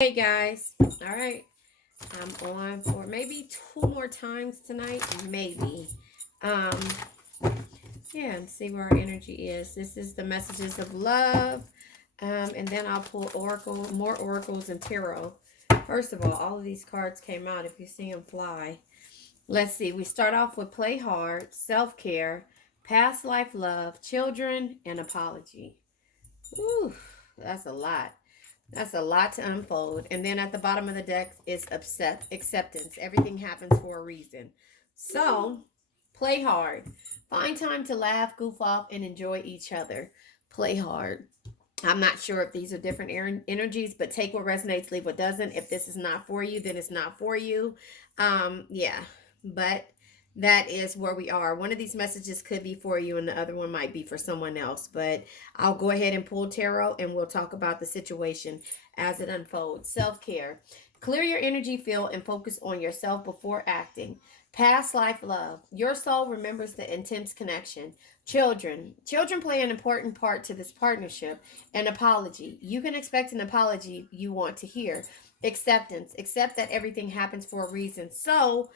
Hey guys, all right, I'm on for maybe two more times tonight, maybe. Um, yeah, and see where our energy is. This is the messages of love, and then I'll pull more oracles and tarot. First of all of these cards came out. If you see them fly, let's see. We start off with play hard, self care, past life love, children, and apology. Ooh, that's a lot. That's a lot to unfold. And then at the bottom of the deck is acceptance. Everything happens for a reason. So, play hard. Find time to laugh, goof off, and enjoy each other. Play hard. I'm not sure if these are different energies, but take what resonates, leave what doesn't. If this is not for you, then it's not for you. Yeah, but that is where we are. One of these messages could be for you, and the other one might be for someone else. But I'll go ahead and pull tarot, and we'll talk about the situation as it unfolds. Self care. Clear your energy field and focus on yourself before acting. Past life love. Your soul remembers the intense connection. Children play an important part to this partnership. An apology. You can expect an apology you want to hear. Acceptance. Accept that everything happens for a reason. So,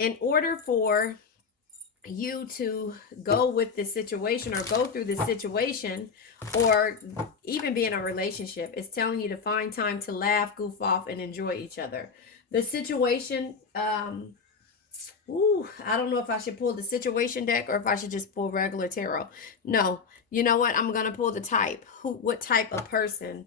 in order for you to go with this situation or go through this situation or even be in a relationship, it's telling you to find time to laugh, goof off, and enjoy each other. The situation, I don't know if I should pull the situation deck or if I should just pull regular tarot. No, you know what? I'm gonna pull the type. What type of person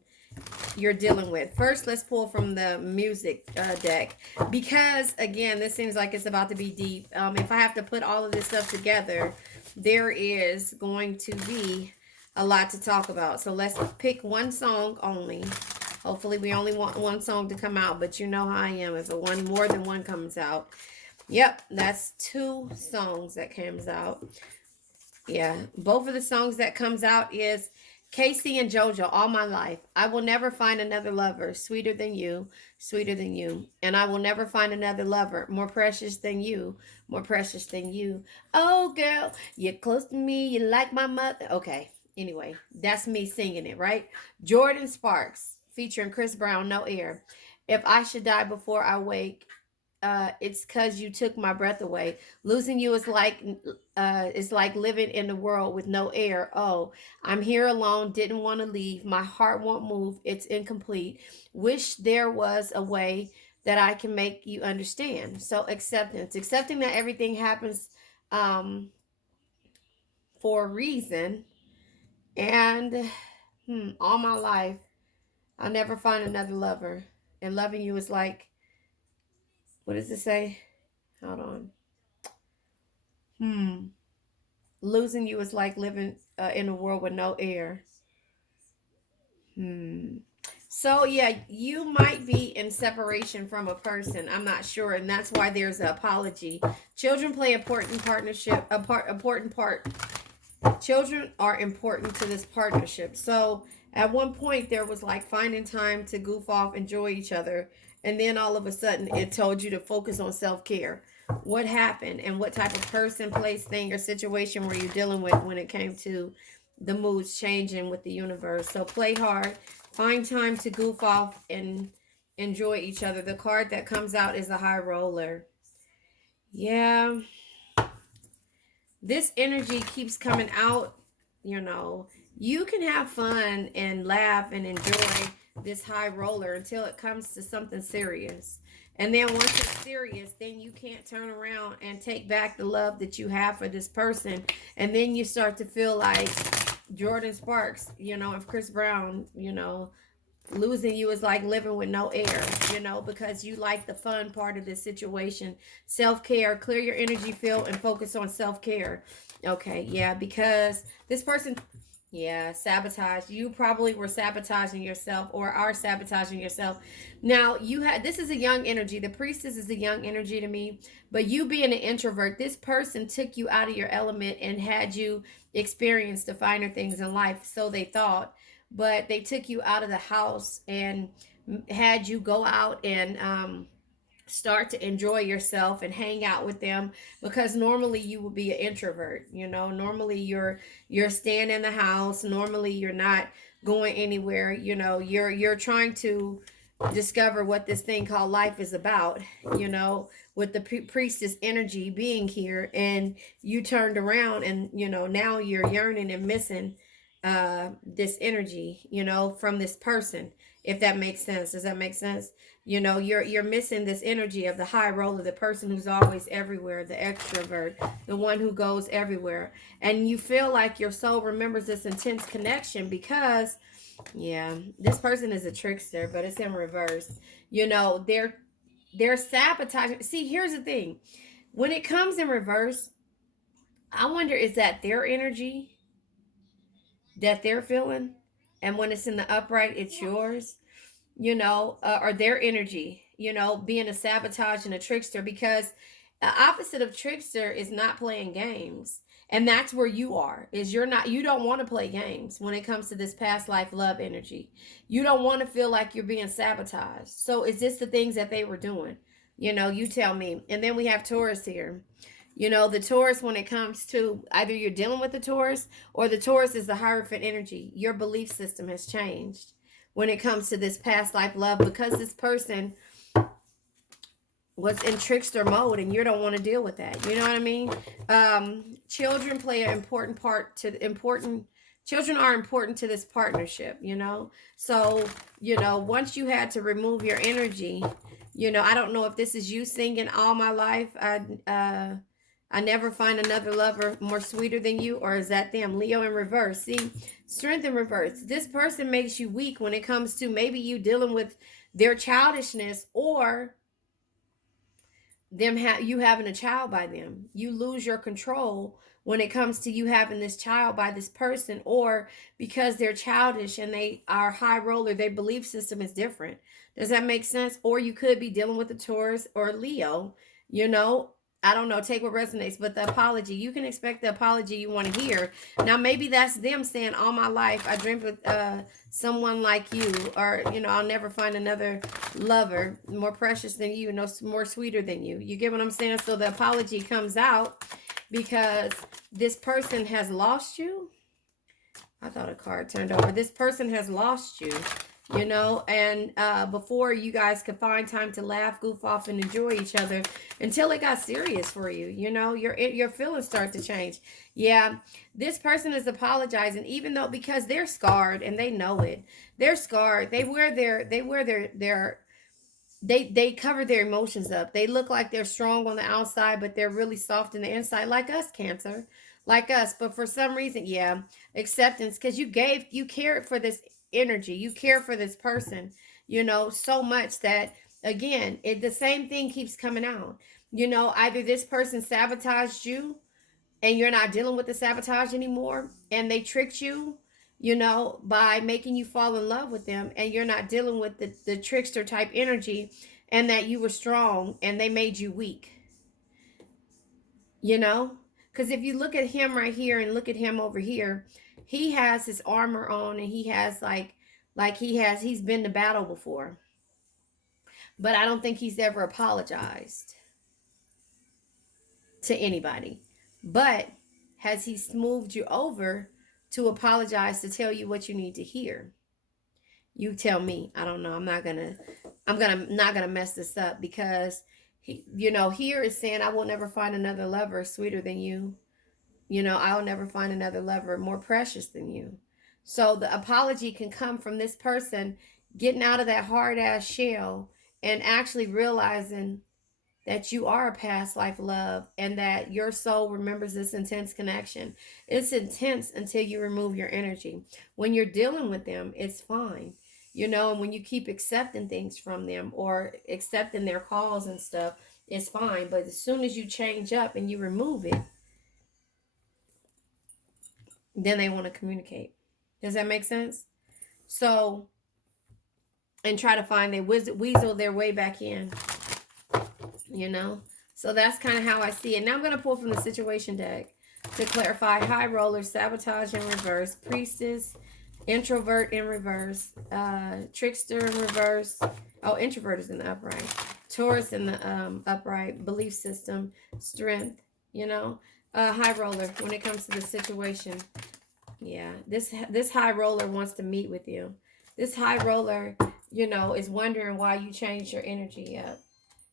you're dealing with. First, let's pull from the music deck because, again, this seems like it's about to be deep. If I have to put all of this stuff together, there is going to be a lot to talk about. So let's pick one song only. Hopefully, we only want one song to come out, but you know how I am. If one more than one comes out, yep, that's two songs that comes out. Yeah, both of the songs that comes out is Casey and JoJo, All My Life. I will never find another lover sweeter than you, sweeter than you. And I will never find another lover more precious than you, more precious than you. Oh, girl, you're close to me. You like my mother. Okay, anyway, that's me singing it, right? Jordan Sparks featuring Chris Brown, No Air. If I should die before I wake, it's cause you took my breath away. Losing you is like living in the world with no air. Oh, I'm here alone, didn't want to leave. My heart won't move, it's incomplete. Wish there was a way that I can make you understand. So acceptance. Accepting that everything happens um for a reason. And all my life I'll never find another lover. And loving you is like, what does it say? Hold on. Hmm. Losing you is like living in a world with no air. Hmm. So yeah, you might be in separation from a person. I'm not sure, and that's why there's an apology. Children play important partnership, important part. Children are important to this partnership. So at one point there was like finding time to goof off, enjoy each other, and then all of a sudden it told you to focus on self care. What happened and what type of person, place, thing, or situation were you dealing with when it came to the moods changing with the universe? So play hard, find time to goof off and enjoy each other. The card that comes out is the High Roller. Yeah, this energy keeps coming out. you know you can have fun and laugh and enjoy this High Roller until it comes to something serious, and then once it's serious, then you can't turn around and take back the love that you have for this person, and then you start to feel like Jordan Sparks, and Chris Brown, losing you is like living with no air, because you like the fun part of this situation. Self care, clear your energy field and focus on self care. Okay, yeah, because this person, yeah, sabotage. You probably were sabotaging yourself or are sabotaging yourself. Now, this is a young energy. The priestess is a young energy to me, but you being an introvert, this person took you out of your element and had you experience the finer things in life, so they thought, but they took you out of the house and had you go out and start to enjoy yourself and hang out with them, because normally you would be an introvert. Normally you're staying in the house. Normally you're not going anywhere. You're trying to discover what this thing called life is about, you know, with the priestess energy being here, and you turned around and, you know, now you're yearning and missing this energy, you know, from this person, if that makes sense. Does that make sense? You know, you're missing this energy of the high roller, the person who's always everywhere, the extrovert, the one who goes everywhere. And you feel like your soul remembers this intense connection because, yeah, this person is a trickster, but it's in reverse. You know, they're sabotaging. See, here's the thing. When it comes in reverse, I wonder, is that their energy that they're feeling? And when it's in the upright, it's yours, you know, or their energy, you know, being a sabotage and a trickster, because the opposite of trickster is not playing games. And that's where you are, is you don't want to play games when it comes to this past life love energy. You don't want to feel like you're being sabotaged. So is this the things that they were doing? You know, you tell me. And then we have Taurus here. You know, the Taurus, when it comes to either you're dealing with the Taurus, or the Taurus is the Hierophant energy. Your belief system has changed when it comes to this past life love, because this person was in trickster mode and you don't want to deal with that. You know what I mean? Children play an important part to important. Children are important to this partnership, you know? So, you know, once you had to remove your energy, you know, I don't know if this is you singing all my life. I never find another lover more sweeter than you, or is that them? Leo in reverse. See, strength in reverse. This person makes you weak when it comes to maybe you dealing with their childishness, or you having a child by them. You lose your control when it comes to you having this child by this person, or because they're childish and they are high roller, their belief system is different. Does that make sense? Or you could be dealing with a Taurus or Leo, you know. I don't know, take what resonates, but the apology, you can expect the apology you want to hear. Now, maybe that's them saying, all my life, I dreamed with someone like you, or, you know, I'll never find another lover more precious than you, no more sweeter than you. You get what I'm saying? So the apology comes out because this person has lost you. I thought a card turned over. This person has lost you, you know, and before you guys could find time to laugh, goof off, and enjoy each other until it got serious for you, you know, your feelings start to change. Yeah, this person is apologizing, even though, because they're scarred and they know it. They're scarred. They cover their emotions up. They look like they're strong on the outside, but they're really soft in the inside, like us, Cancer, like us. But for some reason, yeah, acceptance, because you cared for this energy, you care for this person, you know, so much that, again, the same thing keeps coming out. You know, either this person sabotaged you and you're not dealing with the sabotage anymore, and they tricked you, you know, by making you fall in love with them, and you're not dealing with the trickster type energy, and that you were strong and they made you weak, you know. Because if you look at him right here and look at him over here, he has his armor on, and he has he's been to battle before, but I don't think he's ever apologized to anybody. But has he smoothed you over to apologize, to tell you what you need to hear? You tell me. I don't know. Not gonna mess this up, because he, you know, here is saying, I will never find another lover sweeter than you. You know, I'll never find another lover more precious than you. So the apology can come from this person getting out of that hard ass shell and actually realizing that you are a past life love, and that your soul remembers this intense connection. It's intense until you remove your energy. When you're dealing with them, it's fine. You know, and when you keep accepting things from them or accepting their calls and stuff, it's fine. But as soon as you change up and you remove it, then they want to communicate. Does that make sense? So, and try to find they weasel their way back in, you know. So that's kind of how I see it. Now I'm going to pull from the situation deck to clarify: high roller, sabotage in reverse, priestess, introvert in reverse, trickster in reverse. Oh, introvert is in the upright. Taurus in the upright. Belief system, strength, you know. High roller when it comes to the situation. Yeah, this high roller wants to meet with you. This high roller you know, is wondering why you changed your energy up.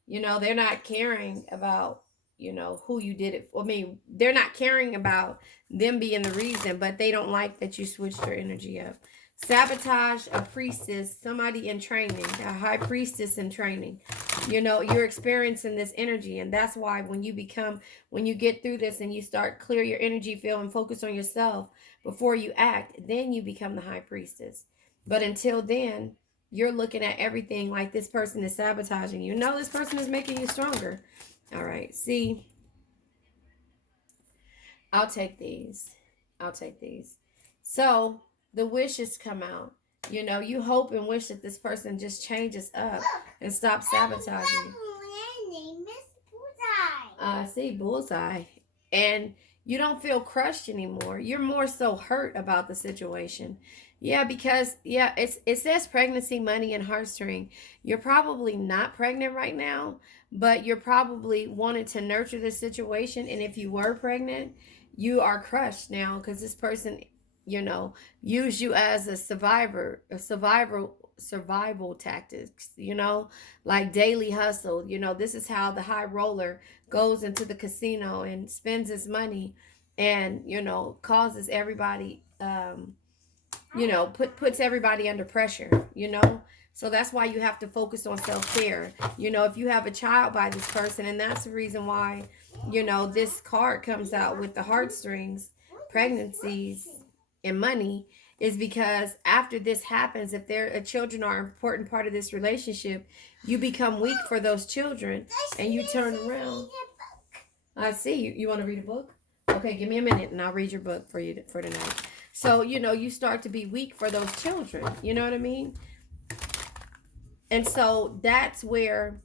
You know, they're not caring about, you know, who you did it for. I mean, they're not caring about them being the reason, but they don't like that you switched your energy up. Sabotage a priestess, somebody in training, a high priestess in training. You know, you're experiencing this energy, and that's why when you get through this and you start clear your energy field and focus on yourself before you act, then you become the high priestess. But until then, you're looking at everything like this person is sabotaging you. No, this person is making you stronger. All right. See, I'll take these. I'll take these. So the wishes come out. You know, you hope and wish that this person just changes up and stops sabotaging. I see bullseye. And you don't feel crushed anymore. You're more so hurt about the situation. Yeah, because it says pregnancy, money, and heartstring. You're probably not pregnant right now, but you're probably wanting to nurture this situation. And if you were pregnant, you are crushed now because this person, you know, used you as a survival tactics, you know, like daily hustle. You know, this is how the high roller goes into the casino and spends his money and, you know, causes everybody you know, puts everybody under pressure, you know. So that's why you have to focus on self-care. You know, if you have a child by this person, and that's the reason why, you know, this card comes out with the heartstrings, pregnancies, and money, is because after this happens, if their children are an important part of this relationship, you become weak for those children and you turn around. I see. You want to read a book? Okay, give me a minute and I'll read your book for you for tonight. So, you know, you start to be weak for those children. You know what I mean? And so that's where,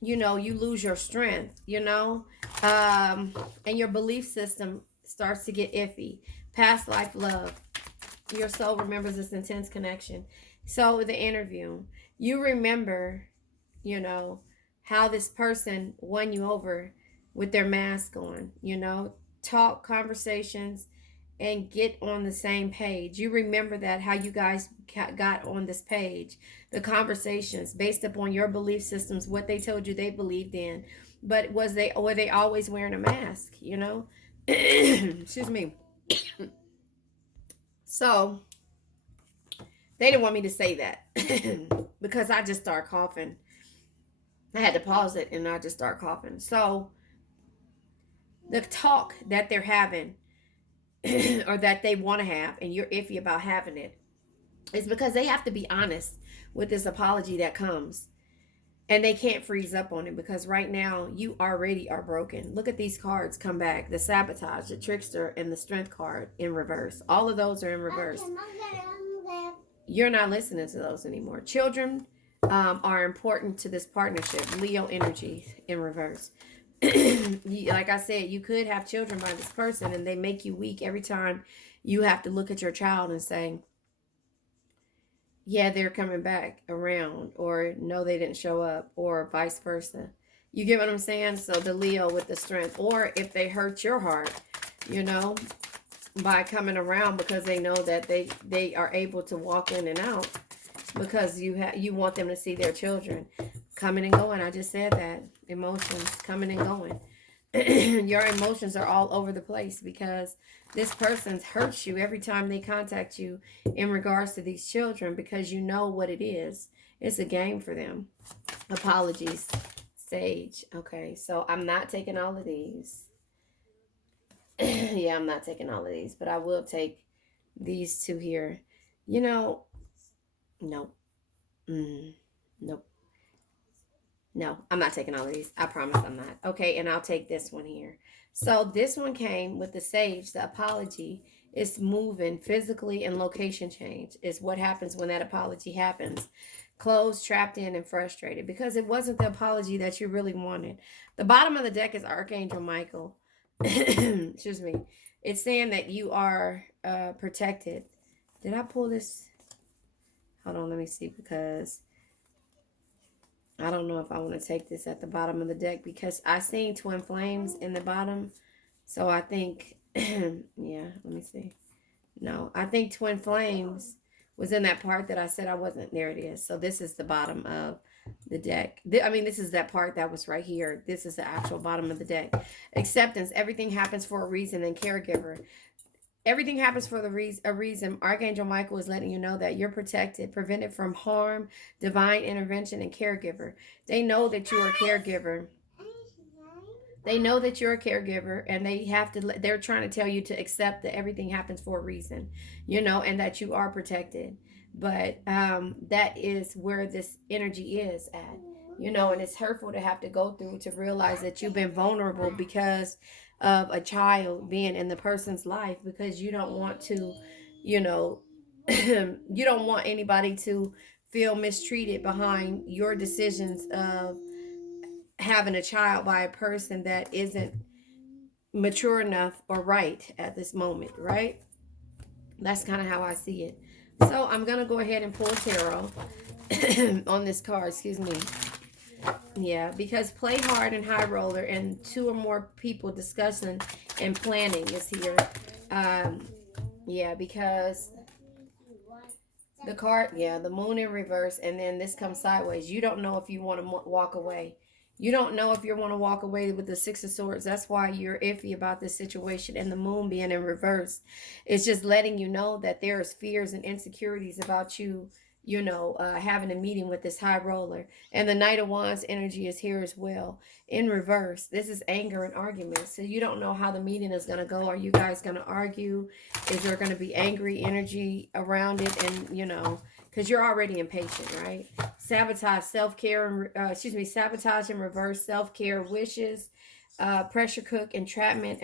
you know, you lose your strength, you know? And your belief system starts to get iffy. Past life love. Your soul remembers this intense connection. So the interview, you remember, you know, how this person won you over with their mask on, you know, talk conversations and get on the same page. You remember that, how you guys got on this page, the conversations based upon your belief systems, what they told you they believed in. But were they always wearing a mask, you know? Excuse me. So they didn't want me to say that because I just start coughing. I had to pause it and I just start coughing. So the talk that they're having or that they want to have and you're iffy about having it is because they have to be honest with this apology that comes, and they can't freeze up on it because right now you already are broken. Look at these cards come back: the sabotage, the trickster, and the strength card in reverse. All of those are in reverse. You're not listening to those anymore. Children are important to this partnership. Leo energy in reverse. Like I said, you could have children by this person and they make you weak every time you have to look at your child and say, yeah, they're coming back around, or no, they didn't show up, or vice versa. You get what I'm saying? So the Leo with the strength, or if they hurt your heart, you know, by coming around because they know that they are able to walk in and out because you want them to see their children coming and going. I just said that. Emotions coming and going. Your emotions are all over the place because this person hurts you every time they contact you in regards to these children, because you know what it is. It's a game for them. Apologies, Sage. Okay, so I'm not taking all of these. Yeah, I'm not taking all of these, but I will take these two here. You know, nope. Nope. No, I'm not taking all of these. I promise I'm not. Okay, and I'll take this one here. So this one came with the sage. The apology is moving physically, and location change is what happens when that apology happens. Closed, trapped in, and frustrated because it wasn't the apology that you really wanted. The bottom of the deck is Archangel Michael. Excuse me. It's saying that you are protected. Did I pull this? Hold on, let me see, because I don't know if I want to take this at the bottom of the deck because I seen twin flames in the bottom. So I think, yeah, let me see. No, I think twin flames was in that part that I said I wasn't. There it is. So this is the bottom of the deck. I mean, this is that part that was right here. This is the actual bottom of the deck. Acceptance. Everything happens for a reason. And caregiver. Everything happens for a reason. Archangel Michael is letting you know that you're protected, prevented from harm, divine intervention, and caregiver. They know that you're a caregiver. They know that you're a caregiver, and they're trying to tell you to accept that everything happens for a reason, and that you are protected. But that is where this energy is at, and it's hurtful to have to go through to realize that you've been vulnerable because of a child being in the person's life, because you don't want to, you don't want anybody to feel mistreated behind your decisions of having a child by a person that isn't mature enough or right at this moment, right? That's kind of how I see it. So I'm going to go ahead and pull tarot on this card, excuse me. Yeah, because play hard and high roller and two or more people discussing and planning is here. Yeah, because the card, yeah, the moon in reverse, and then this comes sideways. You don't know if you want to walk away. You don't know if you want to walk away with the Six of Swords. That's why you're iffy about this situation. And the moon being in reverse, it's just letting you know that there's fears and insecurities about you, having a meeting with this high roller. And the Knight of Wands energy is here as well. In reverse, this is anger and argument. So you don't know how the meeting is going to go. Are you guys going to argue? Is there going to be angry energy around it? And, because you're already impatient, right? Sabotage, self-care, sabotage in reverse, self-care, wishes, pressure cook, entrapment,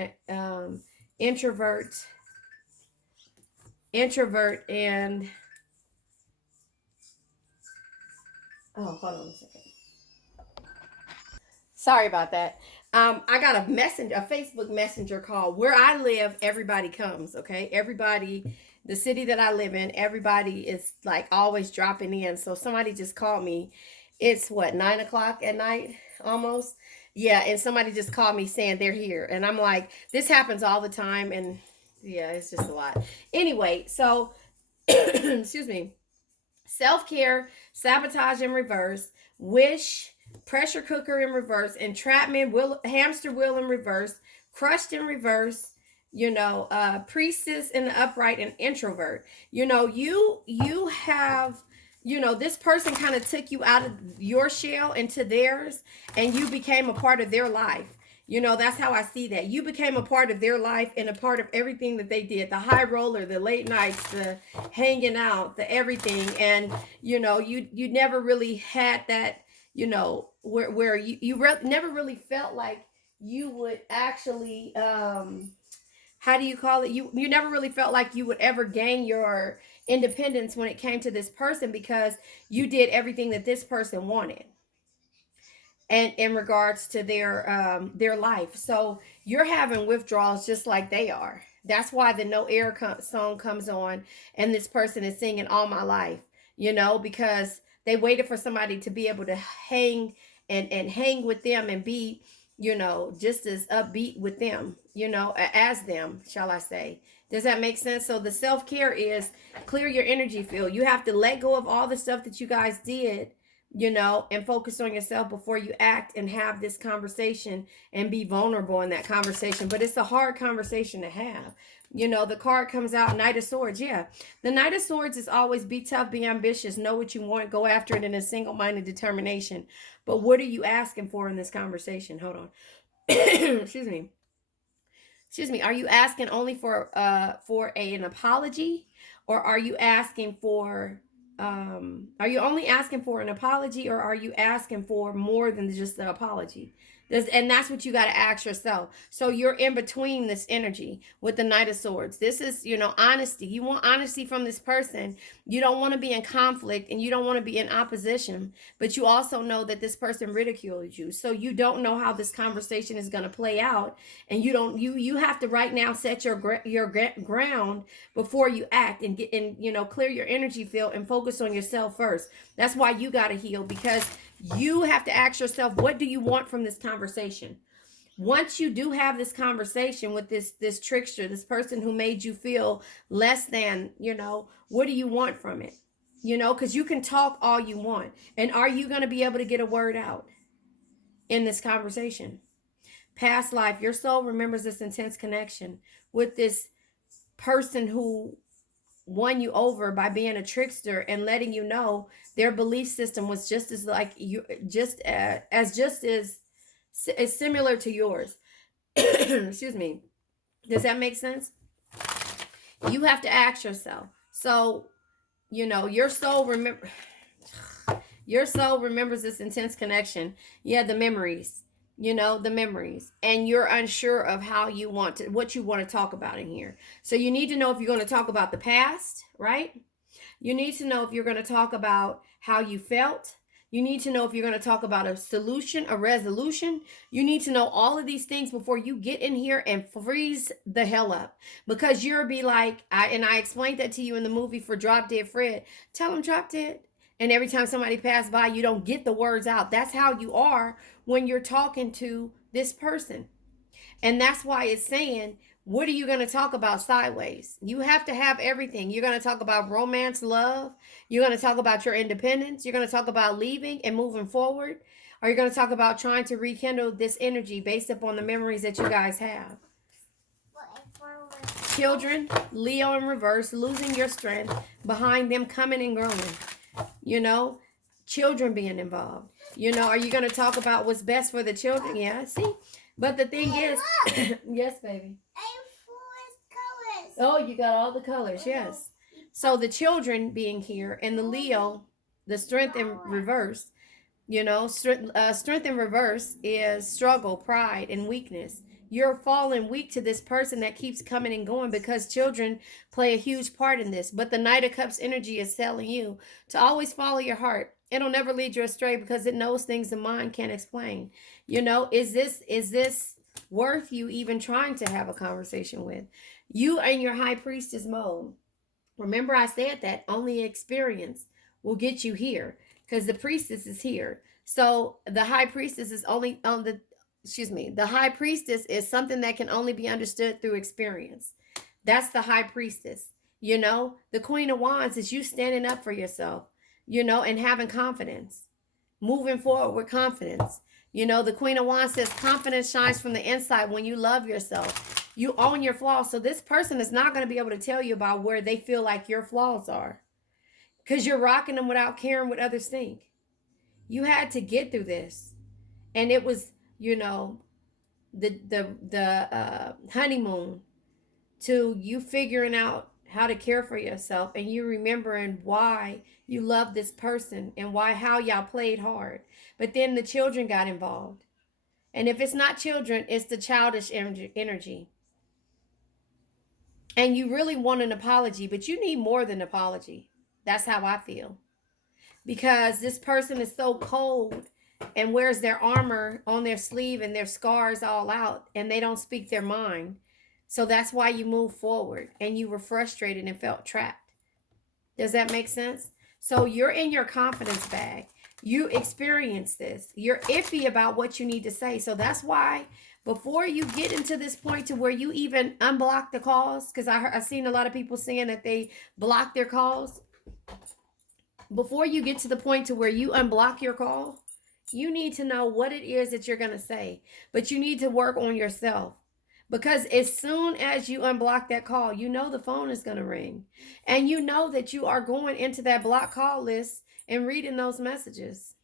introvert, and... Oh, hold on a second. Sorry about that. I got a Facebook messenger call. Where I live, everybody comes, okay? Everybody, the city that I live in, everybody is like always dropping in. So somebody just called me. It's 9 o'clock at night almost. Yeah, and somebody just called me saying they're here. And I'm like, this happens all the time. And yeah, it's just a lot. Anyway, so, excuse me. Self-care, sabotage in reverse, wish, pressure cooker in reverse, entrapment, hamster wheel in reverse, crushed in reverse, priestess in the upright, and introvert. You have, this person kind of took you out of your shell into theirs, and you became a part of their life. That's how I see that. You became a part of their life and a part of everything that they did. The high roller, the late nights, the hanging out, the everything. And, you never really had that, where you never really felt like you would actually, how do you call it? You never really felt like you would ever gain your independence when it came to this person, because you did everything that this person wanted. And in regards to their life, so you're having withdrawals just like they are. That's why the No Air song comes on, and this person is singing All My Life, because they waited for somebody to be able to hang and hang with them and be, just as upbeat with them, as them, shall I say. Does that make sense? So the self-care is clear your energy field. You have to let go of all the stuff that you guys did, and focus on yourself before you act and have this conversation and be vulnerable in that conversation. But it's a hard conversation to have. The card comes out, Knight of Swords. Yeah. The Knight of Swords is always be tough, be ambitious, know what you want, go after it in a single-minded determination. But what are you asking for in this conversation? Hold on. Excuse me. Are you asking only for an apology, or are you asking for... are you only asking for an apology, or are you asking for more than just the apology? And that's what you got to ask yourself. So you're in between this energy with the Knight of Swords. This is, honesty. You want honesty from this person. You don't want to be in conflict, and you don't want to be in opposition, but you also know that this person ridicules you. So you don't know how this conversation is going to play out, and you have to right now set your ground before you act, and clear your energy field and focus on yourself first. That's why you got to heal, because you have to ask yourself, what do you want from this conversation? once you do have this conversation with this trickster, this person who made you feel less than, what do you want from it? Because you can talk all you want. And are you going to be able to get a word out in this conversation? Past life, your soul remembers this intense connection with this person who won you over by being a trickster and letting you know their belief system was just as like you, as similar to yours. Excuse me. Does that make sense? You have to ask yourself. So, your soul remembers this intense connection. Yeah, the memories. The memories. And you're unsure of what you want to talk about in here. So you need to know if you're going to talk about the past, right? You need to know if you're going to talk about how you felt. You need to know if you're going to talk about a solution, a resolution. You need to know all of these things before you get in here and freeze the hell up. Because you'll be like, I explained that to you in the movie for Drop Dead Fred. Tell him drop dead. And every time somebody passed by, you don't get the words out. That's how you are when you're talking to this person. And that's why it's saying, what are you going to talk about sideways? You have to have everything. You're going to talk about romance, love. You're going to talk about your independence. You're going to talk about leaving and moving forward. Or you're going to talk about trying to rekindle this energy based upon the memories that you guys have. Children, Leo in reverse, losing your strength, behind them coming and growing. Children being involved. Are you going to talk about what's best for the children? Yeah, see? But the thing is, yes, baby. Oh, you got all the colors, yes. So the children being here and the Leo, the strength in reverse, strength in reverse is struggle, pride, and weakness. You're falling weak to this person that keeps coming and going because children play a huge part in this. But the Knight of Cups energy is telling you to always follow your heart. It'll never lead you astray because it knows things the mind can't explain. Is this worth you even trying to have a conversation with? You are in your high priestess mode. Remember I said that only experience will get you here because the priestess is here. So the high priestess is only on the high priestess is something that can only be understood through experience. That's the high priestess. The Queen of Wands is you standing up for yourself, and having confidence, moving forward with confidence. The Queen of Wands says confidence shines from the inside when you love yourself. You own your flaws. So this person is not going to be able to tell you about where they feel like your flaws are because you're rocking them without caring what others think. You had to get through this. And it was, the honeymoon to you figuring out how to care for yourself and you remembering why you love this person and how y'all played hard. But then the children got involved. And if it's not children, it's the childish energy. And you really want an apology, but you need more than an apology. That's how I feel. Because this person is so cold and wears their armor on their sleeve and their scars all out and they don't speak their mind. So that's why you move forward and you were frustrated and felt trapped. Does that make sense? So you're in your confidence bag. You experience this. You're iffy about what you need to say. So that's why before you get into this point to where you even unblock the calls, because I've seen a lot of people saying that they block their calls. Before you get to the point to where you unblock your call, you need to know what it is that you're going to say. But you need to work on yourself. Because as soon as you unblock that call, the phone is going to ring. And you know that you are going into that block call list and reading those messages.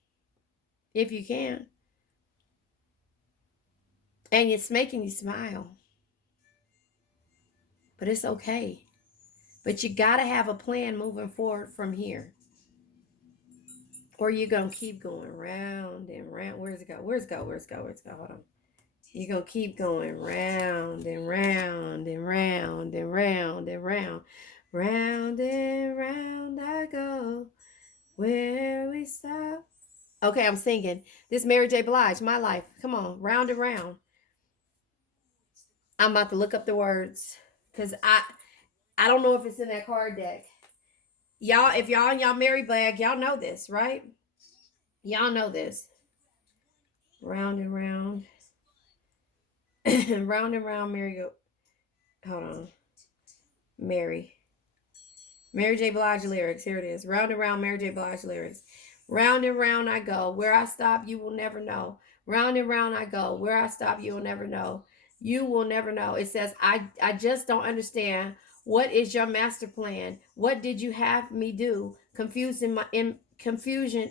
If you can. And it's making you smile. But it's okay. But you got to have a plan moving forward from here. Or you're going to keep going round and round. Where's it go? Hold on. You're going to keep going round and round and round and round and round. Round and round I go. Where we stop. Okay, I'm singing. This Mary J. Blige, My Life. Come on, round and round. I'm about to look up the words. Because I don't know if it's in that card deck. Y'all, if y'all in y'all Mary bag, y'all know this, right? Y'all know this. Round and round. Round and round, hold on. Mary. Mary J. Blige lyrics. Here it is. Round and round, Mary J. Blige lyrics. Round and round I go. Where I stop, you will never know. Round and round I go. Where I stop, you will never know. You will never know. It says, I just don't understand. What is your master plan? What did you have me do? Confusion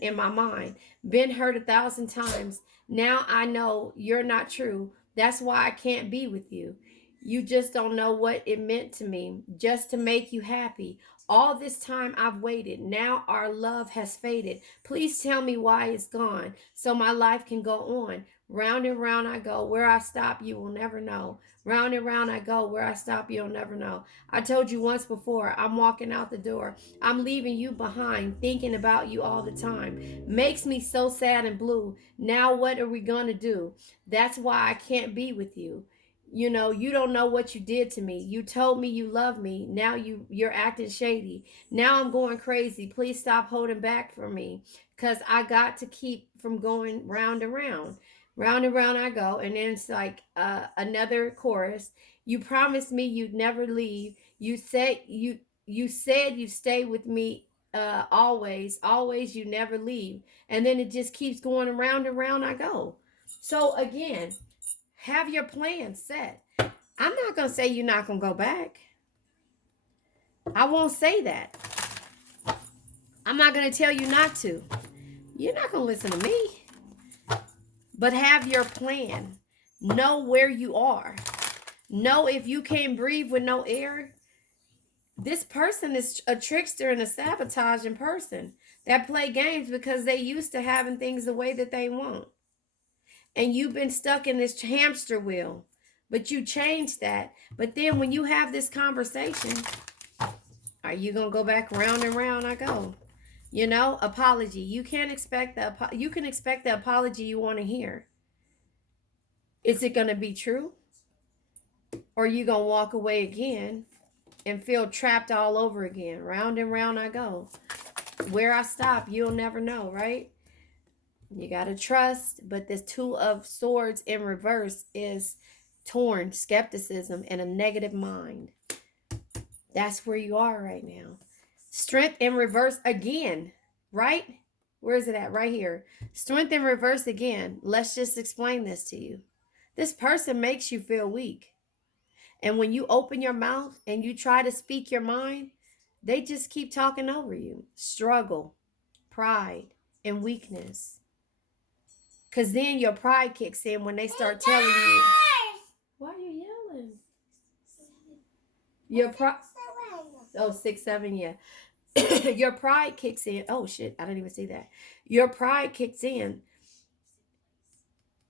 in my mind. Been hurt 1,000 times. Now I know you're not true. That's why I can't be with you. You just don't know what it meant to me just to make you happy. All this time I've waited. Now our love has faded. Please tell me why it's gone so my life can go on. Round and round I go. Where I stop, you will never know. Round and round I go. Where I stop, you'll never know. I told you once before, I'm walking out the door. I'm leaving you behind, thinking about you all the time. Makes me so sad and blue. Now what are we going to do? That's why I can't be with you. You don't know what you did to me. You told me you love me. Now you're acting shady. Now I'm going crazy. Please stop holding back from me, because I got to keep from going round and round. Round and round I go. And then it's like another chorus. You promised me you'd never leave. You said you'd stay with me always you never leave. And then it just keeps going around and round I go. So again, have your plan set. I'm not going to say you're not going to go back. I won't say that. I'm not going to tell you not to. You're not going to listen to me. But have your plan. Know where you are. Know if you can't breathe with no air. This person is a trickster and a sabotaging person that play games because they used to having things the way that they want. And you've been stuck in this hamster wheel. But you changed that. But then when you have this conversation, are you going to go back round and round I go? Apology. You can expect the apology you want to hear. Is it going to be true? Or are you going to walk away again and feel trapped all over again? Round and round I go. Where I stop, you'll never know, right? You got to trust, but this Two of Swords in reverse is torn, skepticism, and a negative mind. That's where you are right now. Strength in reverse again, right? Where is it at? Right here. Strength in reverse again. Let's just explain this to you. This person makes you feel weak. And when you open your mouth and you try to speak your mind, they just keep talking over you. Struggle, pride, and weakness. Because then your pride kicks in when they start telling you. Why are you yelling? Your pride. Oh, 6, 7, yeah. Your pride kicks in. Oh, shit. I didn't even see that. Your pride kicks in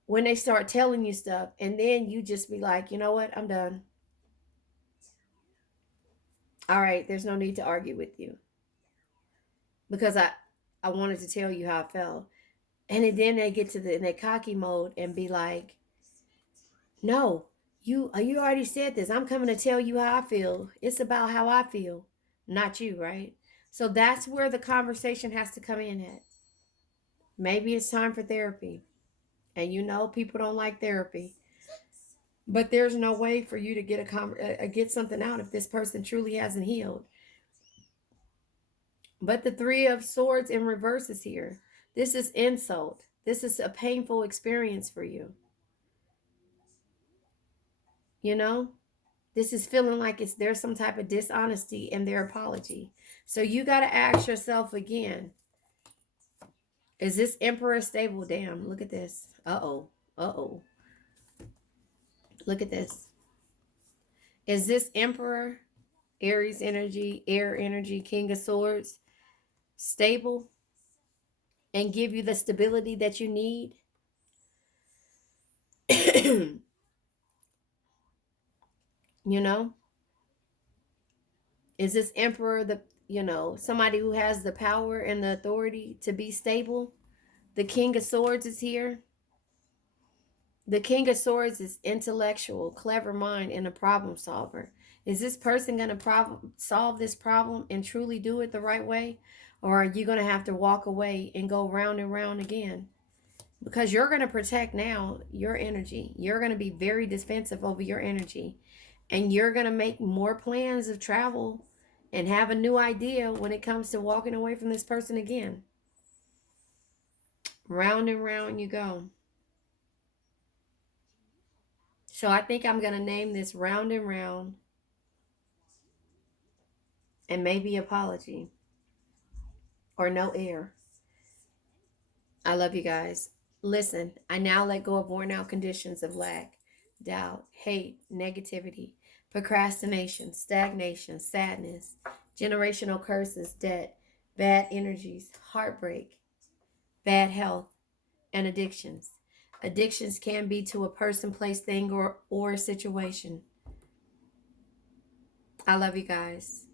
when they start telling you stuff. And then you just be like, you know what? I'm done. All right. There's no need to argue with you. Because I wanted to tell you how I felt. And then they get to in that cocky mode and be like, no, you already said this. I'm coming to tell you how I feel. It's about how I feel, not you, right? So that's where the conversation has to come in at. Maybe it's time for therapy. And people don't like therapy. But there's no way for you to get something out if this person truly hasn't healed. But the Three of Swords in reverse is here. This is insult. This is a painful experience for you. This is feeling like there's some type of dishonesty in their apology. So you got to ask yourself again, is this Emperor stable? Damn, look at this. Uh-oh. Look at this. Is this Emperor, Aries energy, air energy, King of Swords, stable and give you the stability that you need? Is this Emperor somebody who has the power and the authority to be stable? The King of Swords is here. The King of Swords is intellectual, clever mind, and a problem solver. Is this person going to solve this problem and truly do it the right way? Or are you going to have to walk away and go round and round again? because you're going to protect now your energy. You're going to be very defensive over your energy, and you're going to make more plans of travel and have a new idea when it comes to walking away from this person again. Round and round you go. So I think I'm going to name this round and round, and maybe apology, or no air. I love you guys. Listen, I now let go of worn out conditions of lack, doubt, hate, negativity, procrastination, stagnation, sadness, generational curses, debt, bad energies, heartbreak, bad health, and addictions. Addictions can be to a person, place, thing, or a situation. I love you guys.